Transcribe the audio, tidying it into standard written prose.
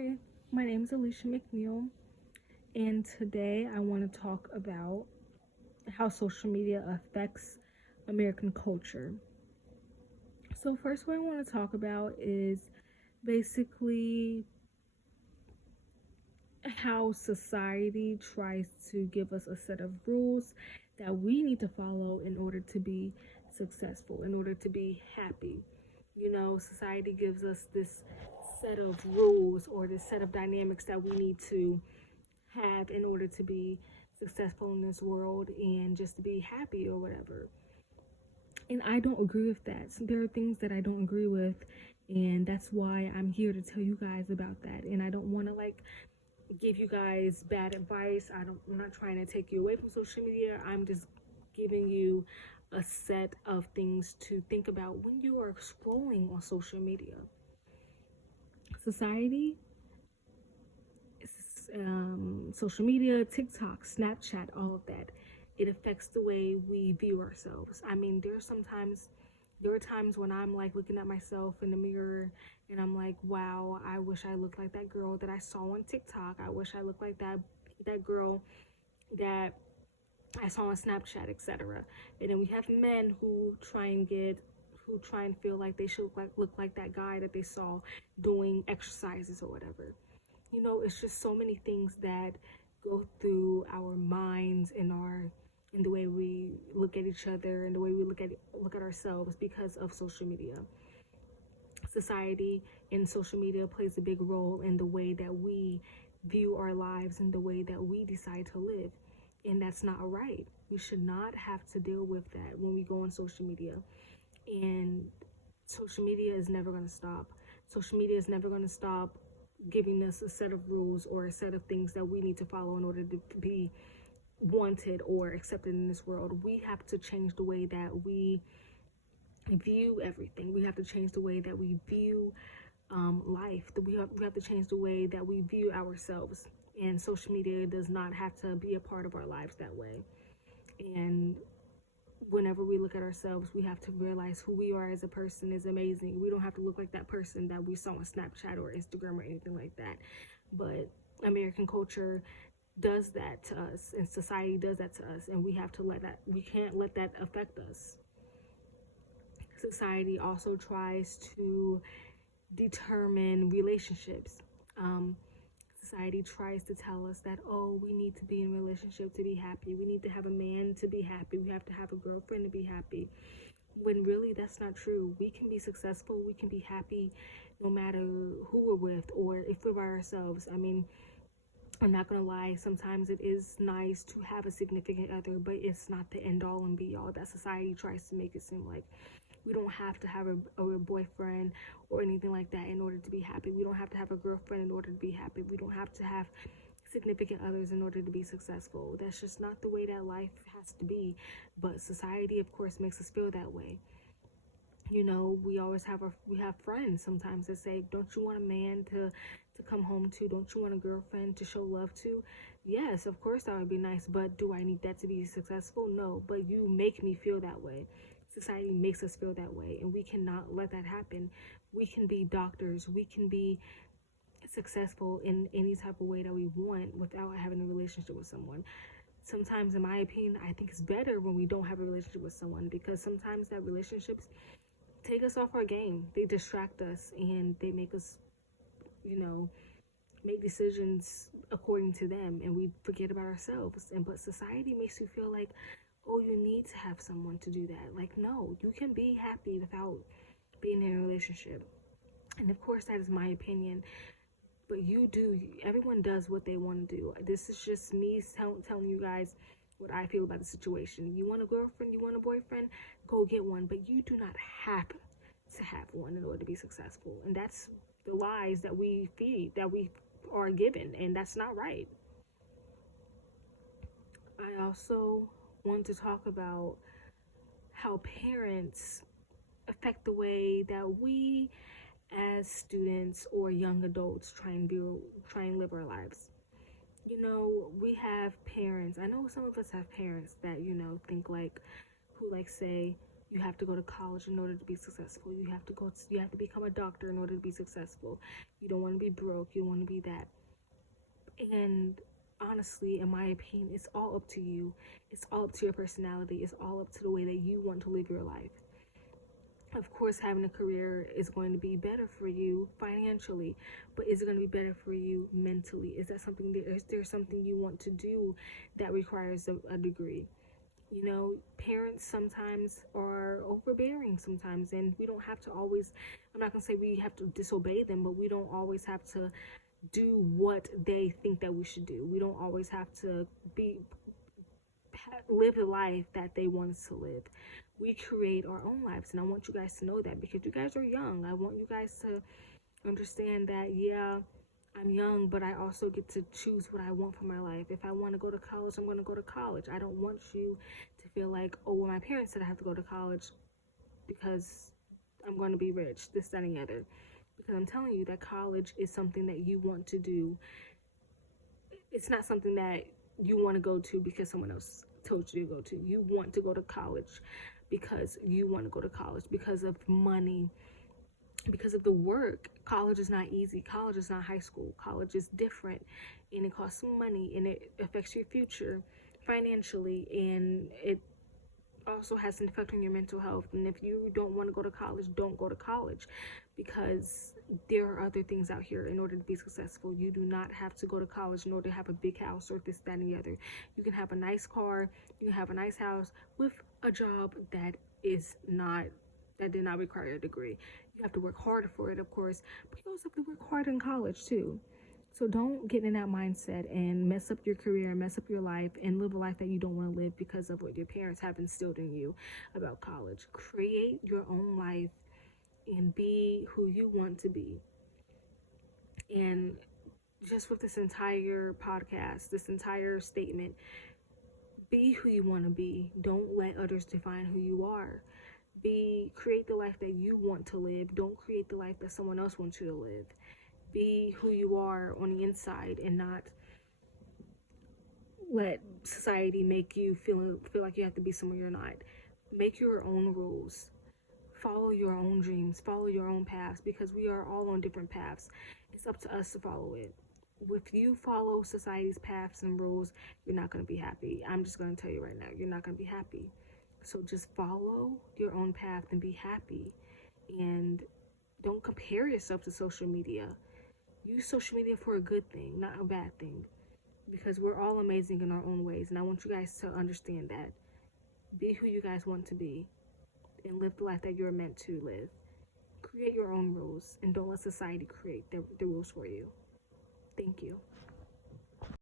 Hi, my name is Alicia McNeil, and today I want to talk about how social media affects American culture. So, first, what I want to talk about is basically how society tries to give us a set of rules that we need to follow in order to be successful, in order to be happy. Society gives us this set of rules or this set of dynamics that we need to have in order to be successful in this world and just to be happy or whatever. And I don't agree with that. So there are things that I don't agree with, and that's why I'm here to tell you guys about that. And I don't want to give you guys bad advice. I'm not trying to take you away from social media. I'm just giving you a set of things to think about when you are scrolling on social media. Society, social media, TikTok, Snapchat, all of that. It affects the way we view ourselves. I mean, there are times when I'm like looking at myself in the mirror and I'm like, wow, I wish I looked like that girl that I saw on TikTok. I wish I looked like that girl that I saw on Snapchat, etc. And then we have men who try and feel like they should look like that guy that they saw doing exercises or whatever. It's just so many things that go through our minds and in the way we look at each other and the way we look at ourselves because of social media. Society and social media plays a big role in the way that we view our lives and the way that we decide to live. And that's not right. We should not have to deal with that when we go on social media. And social media is never going to stop. Social media is never going to stop giving us a set of rules or a set of things that we need to follow in order to be wanted or accepted in this world. We have to change the way that we view everything. We have to change the way that we view life. We have to change the way that we view ourselves. And social media does not have to be a part of our lives that way. And whenever we look at ourselves, we have to realize who we are as a person is amazing. We don't have to look like that person that we saw on Snapchat or Instagram or anything like that. But American culture does that to us, and society does that to us, and we can't let that affect us. Society also tries to determine relationships. Um, Society tries to tell us that, oh, we need to be in a relationship to be happy. We need to have a man to be happy. We have to have a girlfriend to be happy. When really that's not true. We can be successful. We can be happy no matter who we're with or if we're by ourselves. I mean, I'm not gonna lie, sometimes it is nice to have a significant other, but it's not the end all and be all that society tries to make it seem like. We don't have to have a boyfriend or anything like that in order to be happy. We don't have to have a girlfriend in order to be happy. We don't have to have significant others in order to be successful. That's just not the way that life has to be. But society, of course, makes us feel that way. We have friends sometimes that say, don't you want a man to come home to? Don't you want a girlfriend to show love to? Yes, of course that would be nice, but do I need that to be successful? No, but you make me feel that way. Society makes us feel that way, and we cannot let that happen. We can be doctors, we can be successful in any type of way that we want without having a relationship with someone. Sometimes, in my opinion, I think it's better when we don't have a relationship with someone, because sometimes that relationships take us off our game. They distract us and they make us, you know, make decisions according to them, and we forget about ourselves. But society makes you feel like, oh, you need to have someone to do that. Like, no, you can be happy without being in a relationship. And of course, that is my opinion. But everyone does what they want to do. This is just me telling you guys what I feel about the situation. You want a girlfriend, you want a boyfriend, go get one. But you do not have to have one in order to be successful. And that's the lies that we feed, that we are given. And that's not right. I also want to talk about how parents affect the way that we as students or young adults try and live our lives. We have parents. I know some of us have parents that, think like, who like say, You have to go to college in order to be successful. You have to become a doctor in order to be successful. You don't want to be broke. You want to be that. And honestly, in my opinion, it's all up to you. It's all up to your personality. It's all up to the way that you want to live your life. Of course, having a career is going to be better for you financially, but is it going to be better for you mentally? Is there something you want to do that requires a degree? You know, parents sometimes are overbearing sometimes, and we don't have to always, I'm not going to say we have to disobey them, but we don't always have to do what they think that we should do. We don't always have to live the life that they want us to live. We create our own lives, and I want you guys to know that because you guys are young. I want you guys to understand that, yeah, I'm young, but I also get to choose what I want for my life. If I want to go to college, I'm going to go to college. I don't want you to feel like, oh, well, my parents said I have to go to college because I'm going to be rich, this, that, and the other. Because I'm telling you that college is something that you want to do. It's not something that you want to go to because someone else told you to go to. You want to go to college because you want to go to college because of money, because of the work. College is not easy. College is not high school. College is different, and it costs some money, and it affects your future financially, and it also has an effect on your mental health. And if you don't want to go to college, don't go to college, because there are other things out here. In order to be successful, you do not have to go to college in order to have a big house or this, that, and the other. You can have a nice car, you can have a nice house with a job that did not require a degree. You have to work harder for it, of course, but you also have to work hard in college too. So don't get in that mindset and mess up your career, mess up your life, and live a life that you don't want to live because of what your parents have instilled in you about college. Create your own life and be who you want to be. And just with this entire podcast, this entire statement, be who you want to be. Don't let others define who you are. Create the life that you want to live. Don't create the life that someone else wants you to live. Be who you are on the inside, and not let society make you feel like you have to be somewhere you're not. Make your own rules. Follow your own dreams. Follow your own paths, because we are all on different paths. It's up to us to follow it. If you follow society's paths and rules, you're not going to be happy. I'm just going to tell you right now, you're not going to be happy. So just follow your own path and be happy. And don't compare yourself to social media. Use social media for a good thing, not a bad thing, because we're all amazing in our own ways. And I want you guys to understand that. Be who you guys want to be and live the life that you're meant to live. Create your own rules, and don't let society create the rules for you. Thank you.